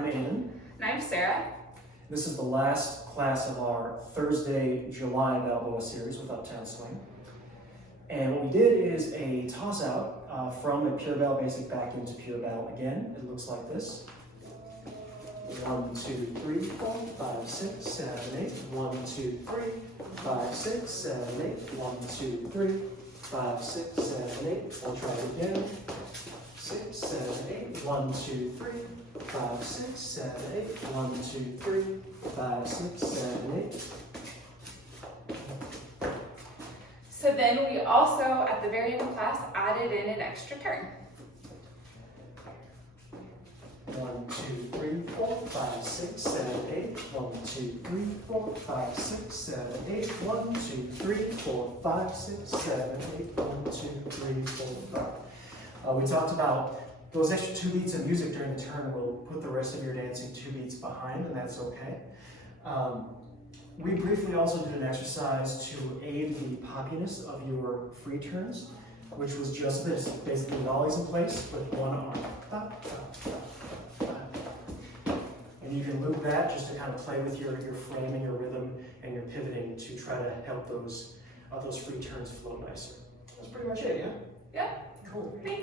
I'm Aiden. And I'm Sarah. This is the last class of our Thursday, July Balboa series with Uptown Swing. And what we did is a toss out from a pure bell basic back into pure bell again. It looks like this. 1, 2, 3, 4, 5, 6, 7, 8. 1, 2, 3, 5, 6, 7, 8. 1, 2, 3, 5, 6, 7, 8. We'll try it again. 6, 7, 8. 1, 2, 3, 5, 6, 7, 8. 1, 2, 3, 5, 6, 7, 8. So then we also, at the very end of class, added in an extra turn. 1, 2, 3, 4, 5, 6, 7, 8. 1, 2, 3, 4, 5, 6, 7, 8. 1, 2, 3, 4, 5, 6, 7, 8. 1, 2, 3, 4, 5. We talked about those extra 2 beats of music during the turn will put the rest of your dancing 2 beats behind, and that's okay. We briefly also did an exercise to aid the poppiness of your free turns, which was just this, basically volleys in place with one arm. And you can loop that just to kind of play with your frame and your rhythm and your pivoting to try to help those free turns flow nicer. That's pretty much it, yeah? Yeah. Cool. Thanks.